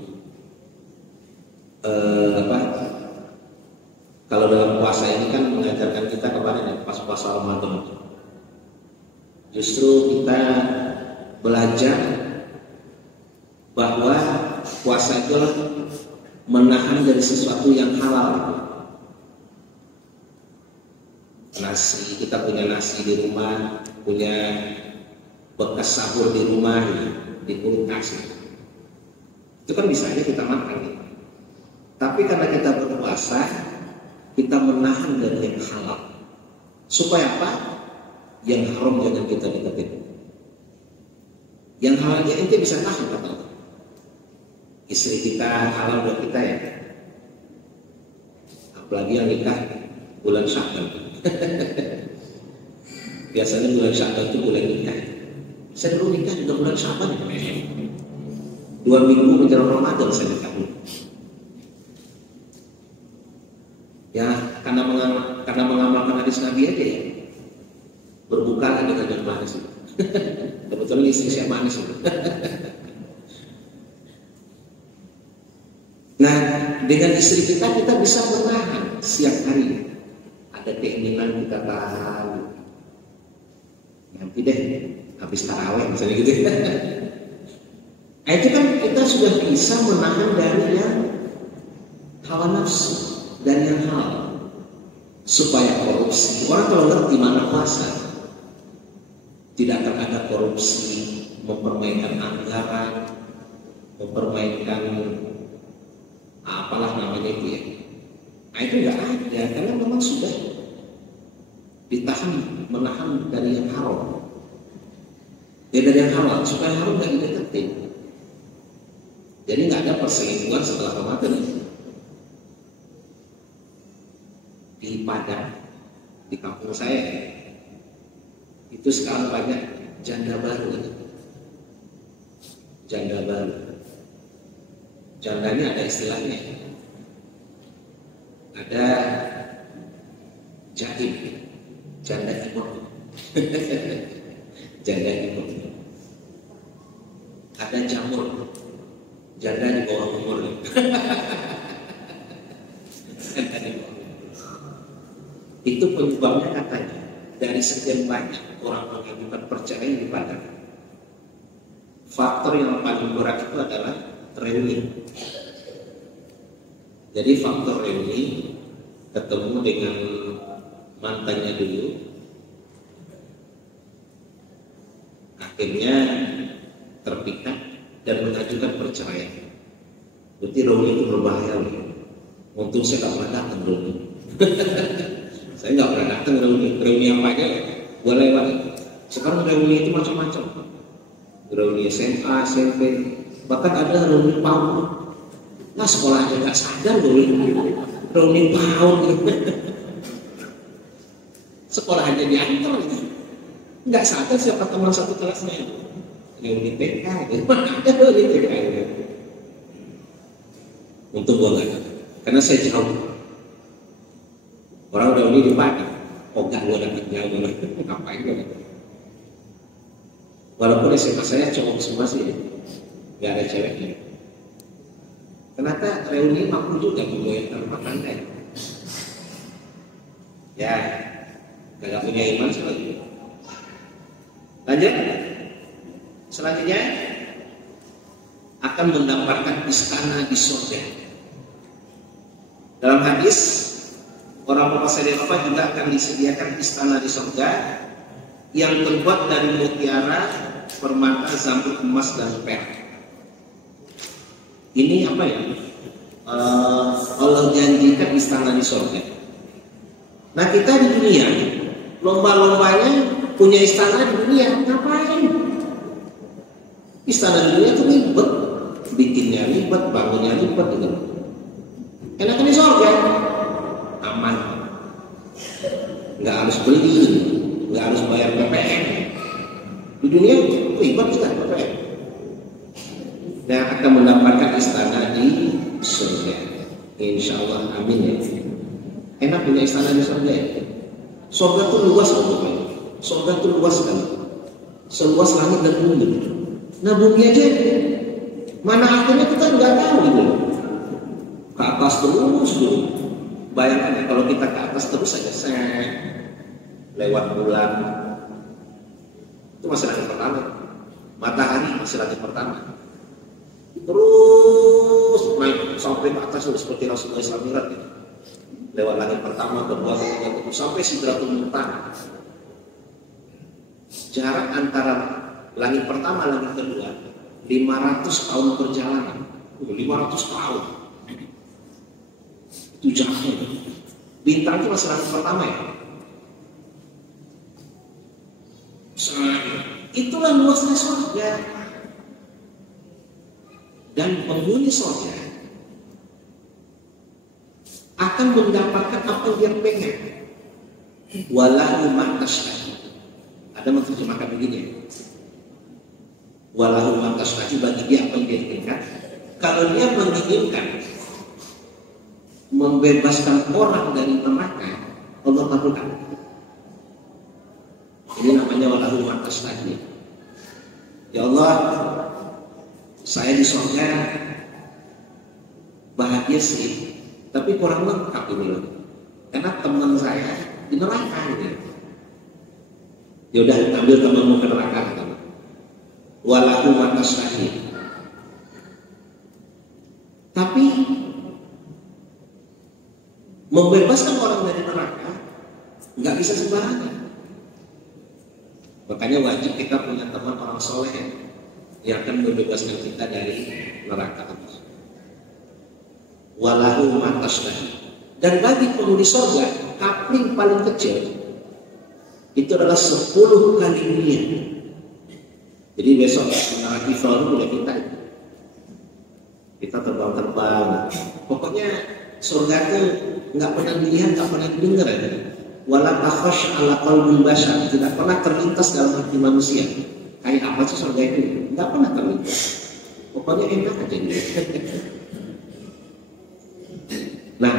Kalau dalam puasa ini kan mengajarkan kita kemarin pas puasa Ramadan, justru kita belajar bahwa puasa itu menahan dari sesuatu yang halal. Nasi, kita punya nasi di rumah, punya bekas sahur di rumah, di kulkas. Itu kan bisa aja kita makan gitu. Tapi karena kita berpuasa, kita menahan dari yang halal. Supaya apa? Yang haram jangan kita deketin. Yang halal ya ente bisa tahan kata Allah. Istri kita halal buat kita ya. Apalagi yang nikah bulan Syawal. Biasanya bulan Syawal itu bulan nikah. Saya dulu nikah juga bulan Syawal. 2 minggu menjelang Ramadan saya nikah dulu. Ya karena mengamalkan hadis Nabi aja ya. Berbuka dengan yang manis. Kebetulan istri saya manis. Nah dengan istri kita bisa menahan siang hari. Ada keinginan kita tahan. Nanti deh habis tarawih misalnya gitu. Nah, itu kan kita sudah bisa menahan dari yang hawa nafsu dan yang halal supaya korupsi. Orang kalau ngerti mana puasa, tidak akan ada korupsi, mempermainkan anggaran, mempermainkan apalah namanya itu ya. Nah itu nggak ada karena memang sudah menahan dari yang haram. Ya dari yang halal supaya haram nggak dideketin. Jadi nggak ada perselingkuhan setelah Ramadan. Di Padang di kampung saya itu sekarang banyak janda baru. Janda baru. Jandanya ada istilahnya. Ada jaim, janda imut. Janda imut. Ada jamur, janda di bawah umur. Itu penyebabnya katanya dari sekian banyak orang mengajukan perceraian di Padang. Faktor yang paling berat itu adalah reuni. Jadi faktor reuni, ketemu dengan mantannya dulu, akhirnya terpikat dan mengajukan perceraian. Berarti reuni itu berbahaya. Untung saya nggak pernah datang reuni. Saya nggak pernah datang reuni apa aja, gue lewat. Sekarang reuni itu macam-macam. Reuni SMA, SMP, bahkan ada reuni PAUD. Nah sekolah aja nggak sadar reuni PAUD. Sekolah aja diantar, nggak sadar siapa teman satu kelasnya. Reuni TK, ada reuni TK. Untuk gue nggak ada, karena saya jauh. Orang reuni di Padang, gak gue dapat jauh, ngapain gue? Walaupun SMA saya cowok semua sih, gak ada ceweknya. Ternyata reuni mampu juga membayar tanpa pandai. Ya, gak punya iman selanjutnya. Lanjut. Selanjutnya akan mendapatkan istana di surga. Dalam hadis, orang berpasangan apa juga akan disediakan istana di surga yang terbuat dari mutiara, permata, zamrud, emas dan perak. Ini apa ya? Allah janjikan istana di surga. Nah kita di dunia lomba-lombanya punya istana di dunia, ngapain? Istana di dunia itu ribet, bikinnya ribet, bangunnya ribet gitu. Enakan di surga, aman, nggak harus beli, nggak harus bayar PPN. Di dunia ribet juga PPN. Dan akan mendapatkan istana di surga. Insya Allah, amin ya. Enak punya istana di surga ya. Surga itu luas loh, surga itu luas sekali, seluas langit dan bumi. Nah bumi aja, mana akhirnya kita nggak tahu gitu. Ke atas terus dulu. Bayangkan kalau kita ke atas terus saja, lewat bulan, itu masih langit pertama. Matahari masih langit pertama. Terus naik sampai ke atas seperti Rasulullah SAW gitu. Lewat langit pertama, kedua, ketiga, sampai Sidratul Muntaha. Jarak antara langit pertama langit kedua 500 tahun perjalanan. 500 tahun. Itu jaraknya. Bintang itu masih langit pertama ya. Itulah luasnya surga. Dan penghuni surga akan mendapatkan apa yang dia pengen. Walahu ma tasyaa'u. Ada menerjemahkan begini. Walahu ma tasyaa'u, bagi dia apa yang dia inginkan. Kalau dia menginginkan membebaskan orang dari neraka, Allah kabulkan. Ini namanya walahu ma tasyaa'u. Ya Allah, saya di surga bahagia sih. Tapi kurang lengkap ini loh, karena teman saya di neraka gitu. Ya udah ambil temanmu ke neraka, teman. Walahu ma tasyaa'u. Tapi membebaskan orang dari neraka nggak bisa sembarangan. Makanya wajib kita punya teman orang soleh yang akan membebaskan kita dari neraka. Walahu ma tasyaa'u. Dan bagi penghuni surga, kapling paling kecil itu adalah 10 kali dunia. Jadi besok menara Eiffel udah kita terbang. Pokoknya surga itu nggak pernah dilihat, nggak pernah didengar ya. wala takhash ala qalbil bashar, tidak pernah terlintas dalam hati manusia. Kayak apa sih surga itu? Tidak pernah terlintas. Pokoknya enak aja gitu. Nah,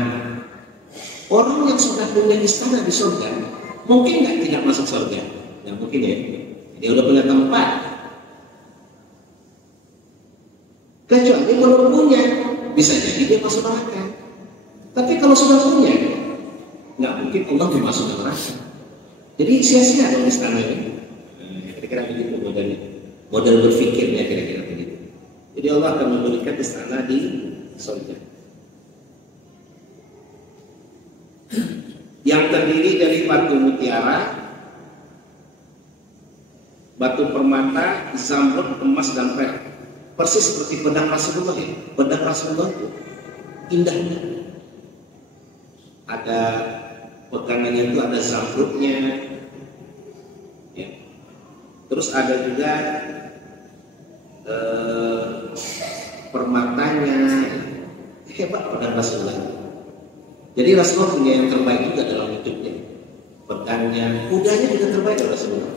orang yang sudah punya istana di surga, mungkin nggak tidak masuk surga? Nggak mungkin ya. Dia udah punya tempat. Kecuali belum punya, bisa jadi dia masuk neraka. Tapi kalau sudah punya, nggak mungkin Allah masuk neraka. Jadi sia-sia dong istana ini. Kira-kira begitu modelnya. Model berpikirnya kira-kira begitu. Jadi Allah akan memberikan istana di surga yang terdiri dari batu mutiara, batu permata, zamrud, emas dan perak. Persis seperti pedang Rasulullah ya. Pedang Rasulullah itu indahnya. Ada pegangannya itu ada zamrudnya, ya. Terus ada juga permatanya. Hebat pedang Rasulullah. Jadi Rasulullah punya yang terbaik juga dalam hidupnya. Pedangnya, kudanya juga terbaik Rasulullah.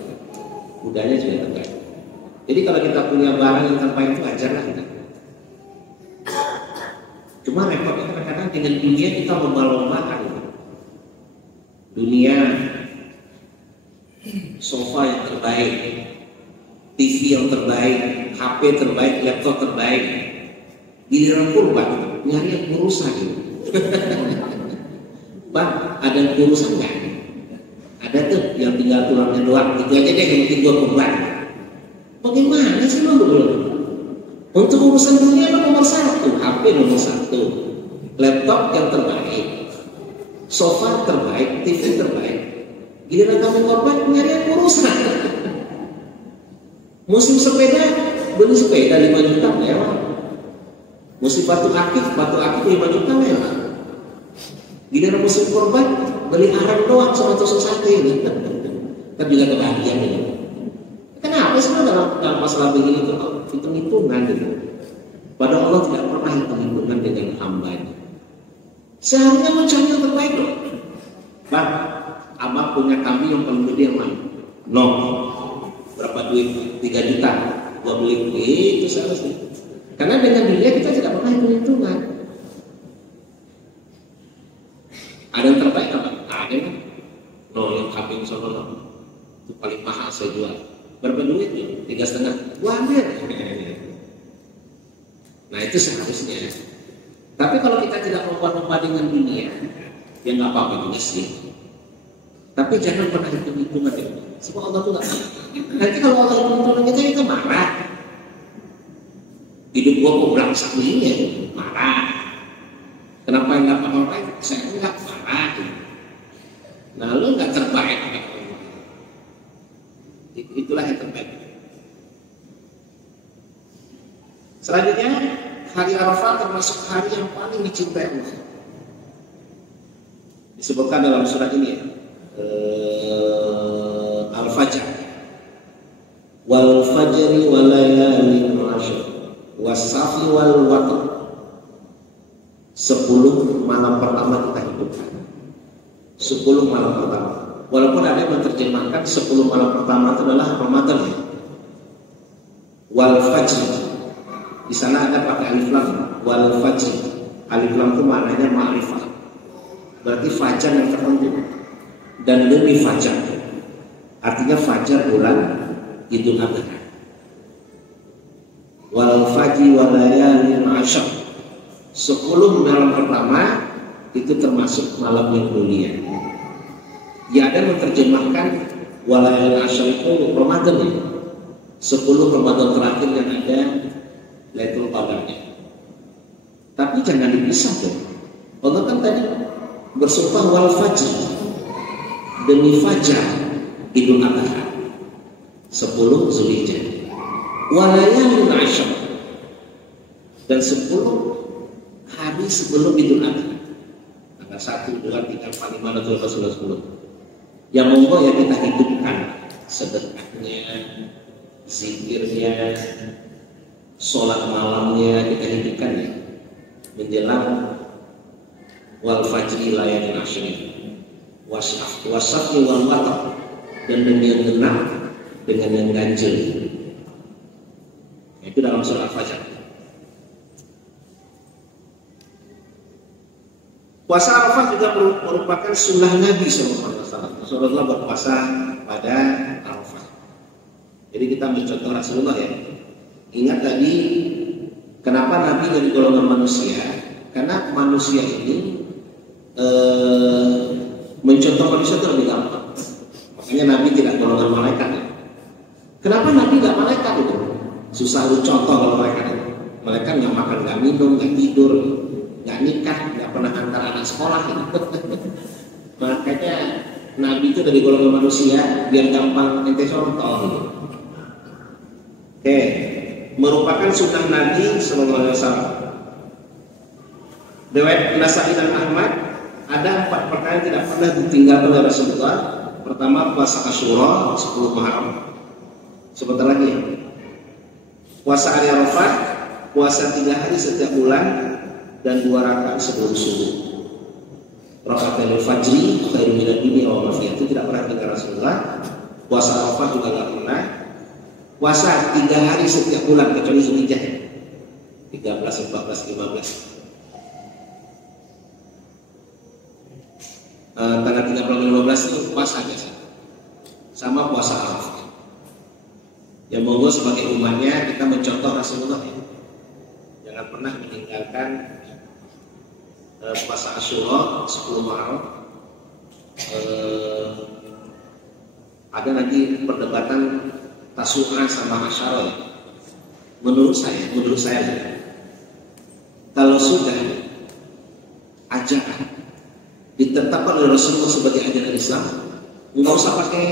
Kudanya juga terbaik. Jadi kalau kita punya barang yang terbaik itu ajarlah kita. Cuma repotnya kadang-kadang dengan dunia kita lomba-lombakan. Dunia, sofa yang terbaik, TV yang terbaik, HP terbaik, laptop terbaik. Giliran kurban, nyari yang kurusan gitu. Bang, ada yang kurusan nggak? Ada tuh yang tinggal tulangnya doang. Itu aja deh yang penting gua kurban. Bagaimana sih lo dulu? Untuk urusan dunia lo nomor satu, HP nomor satu, laptop yang terbaik, sofa terbaik, TV terbaik. Giliran kamu korban nyari yang urusan. Musim sepeda, beli sepeda 5 juta mewah. Musim batu akik 5 juta mewah. Giliran musim korban beli arang doang sama tusuk sate ini. Kan juga kebahagiaan ini. Kenapa sih dalam masalah begini itu hitung-hitungan gitu? Padahal Allah tidak pernah hitung-hitungan dengan hambanya. Seharusnya mencari yang terbaik loh. Bang, abang punya kambing yang paling gede yang mana? No. Berapa duit? 3 juta. Gua beli itu seharusnya. Karena dengan dunia kita tidak pernah hitung-hitungan. Ada yang terbaik apa? Ada kan? No, yang kambing sono itu paling mahal saya jual. Berapa duit nih? 3,5. Gua ambil. Nah itu seharusnya. Tapi kalau kita tidak lomba-lomba dengan dunia, ya nggak apa-apa juga sih. Tapi jangan pernah hitung-hitungan ya. Sebab Allah tuh nggak. Nanti kalau Allah hitung-hitungan kita marah. Hidup gua kok berangsak begini, marah. Kenapa nggak apa-apa? Saya nggak marah. Nah lu nggak terbaik. Itulah yang terbaik. Selanjutnya, hari Arafah termasuk hari yang paling dicintai Allah. Disebutkan dalam surat ini ya, Al-Fajr. Wal fajri wal layalin ashr was-safi wal watr. 10 malam pertama kita hidupkan. 10 malam pertama. Walaupun ada yang menerjemahkan 10 malam pertama itu adalah Ramadan ya. Wal fajr. Di sana ada pakai alif lam. Wal fajr. Alif lam itu maknanya ma'rifah. Berarti fajar yang tertentu. Dan demi fajar. Artinya fajar bulan Idul Adha. Wal fajri wa layalin ashr. 10 malam pertama itu termasuk malam yang mulia. Ya ada menerjemahkan walayal ashr itu Ramadan ya. 10 Ramadan terakhir yang ada Lailatul Qadarnya. Tapi jangan dipisah dong. Allah kan tadi bersumpah wal fajr, demi fajar Idul Adha 10 Zulhijjah. Walayal ashr, dan 10 hari sebelum Idul Adha. Tanggal 1, 2, 3, 4, 5, 6, 7, 10. Yang monggo ya kita hidupkan sedekahnya, zikirnya, sholat malamnya kita hidupkan ya menjelang wal fajri layalin ashr. wasafnya wal watar, dan dengan yang genap dengan yang ganjil. Itu dalam surah Al-Fajr. Puasa Arafah juga merupakan sunnah Nabi SAW. Rasulullah berpuasa pada Arafah. Jadi kita mencontoh Rasulullah ya. Ingat tadi kenapa Nabi dari golongan manusia? Karena manusia ini mencontoh manusia itu lebih gampang. Makanya Nabi tidak golongan malaikat. Kenapa Nabi tidak malaikat itu? Susah lu contoh kalau malaikat itu. Malaikat nggak makan, nggak minum, nggak tidur, nggak nikah, nggak pernah antar anak sekolah gitu. Makanya Nabi itu dari golongan manusia biar gampang ente contoh gitu. Oke, merupakan sunnah Nabi Sallallahu Alaihi Wasallam. Riwayat Nasai dan Ahmad ada 4 perkara yang tidak pernah ditinggalkan oleh Rasulullah. Pertama, puasa Asyura 10 Muharram. Sebentar lagi. Puasa hari Arafah, puasa 3 hari setiap bulan, dan 2 rakaat sebelum subuh. Rakaatul fajri khairum minad dunya wa ma fiha, itu tidak pernah ditinggalkan Rasulullah. Puasa Arafah juga tidak pernah. Puasa 3 hari setiap bulan kecuali Zulhijjah 13, 14, 15. Tanggal 13, 15 itu puasa biasa. Sama puasa Arafah. Ya monggo sebagai umatnya kita mencontoh Rasulullah ya. Jangan pernah meninggalkan puasa Asyura 10 Muharram. Ada lagi perdebatan Tasu'a sama Asyara ya. Menurut saya kalau sudah ajaran ditetapkan oleh Rasulullah sebagai ajaran Islam, nggak usah pakai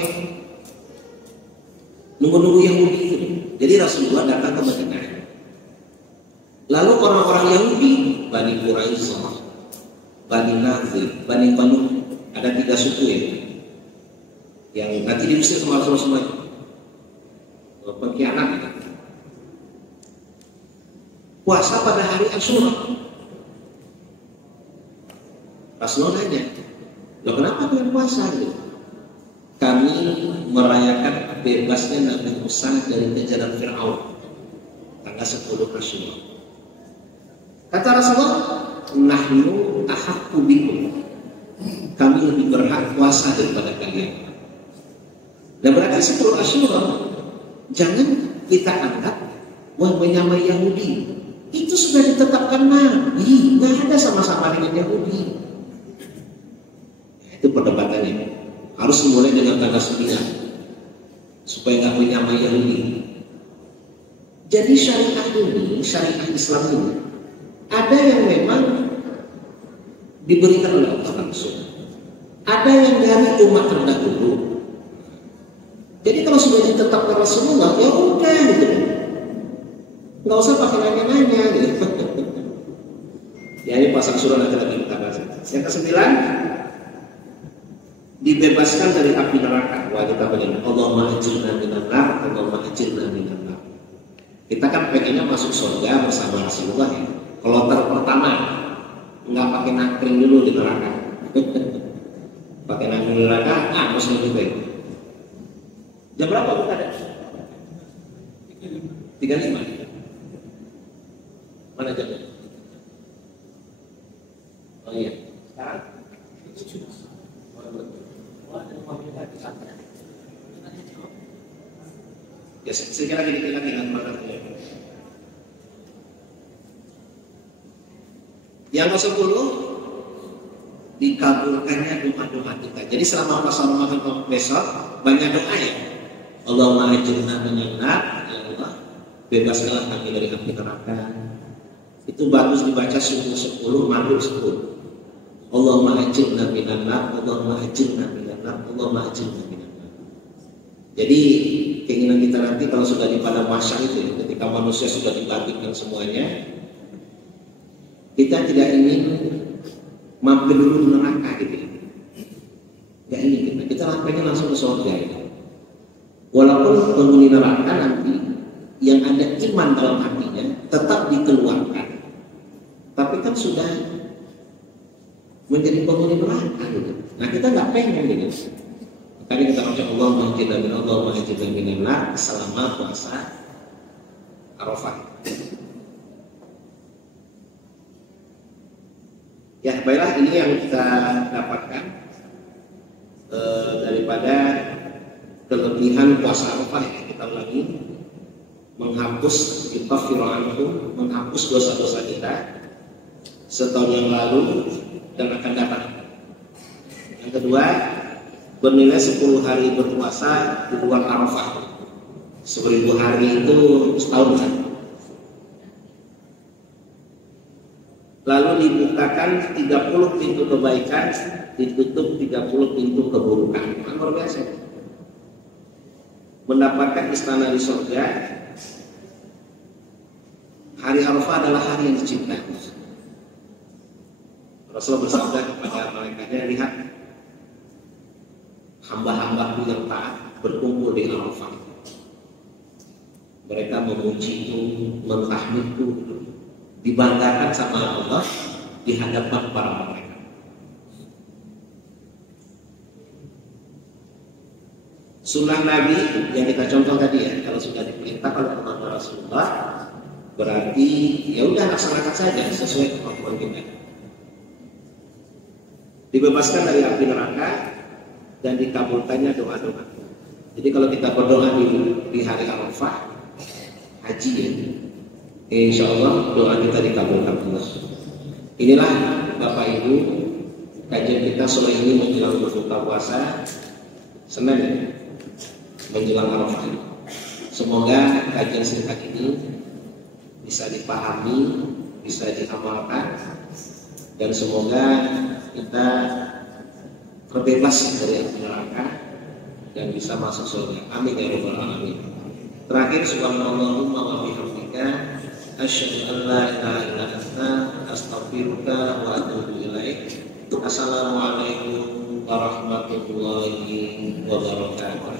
nunggu-nunggu Yahudi itu. Jadi Rasulullah datang ke Madinah. Lalu orang-orang Yahudi, Bani Quraisyah, Bani Nadir, Bani Banu, ada 3 suku ya, yang nanti diusir sama Rasulullah semuanya. Pengkhianat. Puasa pada hari Asyura. Rasulullah nanya, loh kenapa kalian puasa gitu? Kami merayakan bebasnya Nabi Musa dari kejaran Fir'aun tanggal 10 Asyura. Kata Rasulullah, nahnu ahaqqu bikum, kami lebih berhak puasa daripada kalian. Dan berarti 10 Asyura jangan kita anggap menyamai Yahudi. Itu sudah ditetapkan Nabi, nggak ada sama-sama dengan Yahudi. Itu perdebatannya. Harus dimulai dengan tanggal 9 supaya nggak menyamai Yahudi. Jadi syariah ini, syariah Islam ini, ada yang memang diberikan oleh Allah langsung, ada yang dari umat terdahulu. Jadi kalau sudah ditetapkan Rasulullah, ya udah gitu, nggak usah pakai nanya-nanya gitu. Ya ini pasang surah nanti lagi kita bahas. Yang ke-9, dibebaskan dari api neraka. Wah kita pengen Allahumma ajirna minan nar, Allahumma ajirna minan nar. Kita kan pengennya masuk surga bersama Rasulullah ya. Kloter pertama nggak pakai nangkring dulu di neraka. Pakai nangkring di neraka, Muslim juga ya. Jam berapa buka ada? 35. Mana jamnya? Oh iya. Sekarang? Ya, sekira lagi kita dengan makan. Yang ke-10, dikabulkannya doa-doa kita. Jadi selama puasa Ramadan besok banyak doa ya. Allahumma ajirna minan nar, ya Allah, bebaskanlah kami dari api neraka. Itu bagus dibaca subuh 10, maghrib 10. Allahumma ajirna minan nar, Allahumma ajirna minan nar, Allahumma ajirna minan nar. Jadi keinginan kita nanti kalau sudah di padang mahsyar itu ya, ketika manusia sudah dibangkitkan semuanya, kita tidak ingin mampir dulu di neraka gitu. Gak ingin kita pengen langsung ke surga gitu. Walaupun penghuni neraka nanti yang ada iman dalam hatinya tetap dikeluarkan, tapi kan sudah menjadi penghuni neraka gitu. Nah kita nggak pengen gitu. Makanya kita baca Allahumma hajjina minan nar selama puasa Arafah. Ya baiklah, ini yang kita dapatkan daripada kelebihan puasa Arafah. Ya, kita ulangi, menghapus menghapus dosa-dosa kita setahun yang lalu dan akan datang. Yang kedua, bernilai 10 hari berpuasa di luar Arafah. 1000 hari itu setahun kan. Lalu dibukakan 30 pintu kebaikan, ditutup 30 pintu keburukan. Luar biasa. Mendapatkan istana di surga. Hari Arafah adalah hari yang dicintai. Rasulullah bersabda kepada malaikatnya, lihat hamba-hambaku yang taat berkumpul di Arafah. Mereka memujiku, mentahmidku, dibanggakan sama Allah di hadapan para malaikat. Sunnah Nabi yang kita contoh tadi ya, kalau sudah diperintah oleh Rasulullah, berarti ya udah laksanakan saja sesuai kemampuan kita. Dibebaskan dari api neraka dan dikabulkannya doa-doa. Jadi kalau kita berdoa di hari Arafah, haji ya, insya Allah doa kita dikabulkan Allah. Inilah Bapak Ibu kajian kita sore ini menjelang berbuka puasa Senin ya, menjelang Arafah. Semoga kajian singkat ini bisa dipahami, bisa diamalkan, dan semoga kita terbebas dari api neraka dan bisa masuk surga. Amin ya rabbal alamin. Terakhir, subhanallahumma wa bihamdika asyhadu an la ilaha illa anta astaghfiruka wa atubu ilaik. Assalamualaikum warahmatullahi wabarakatuh.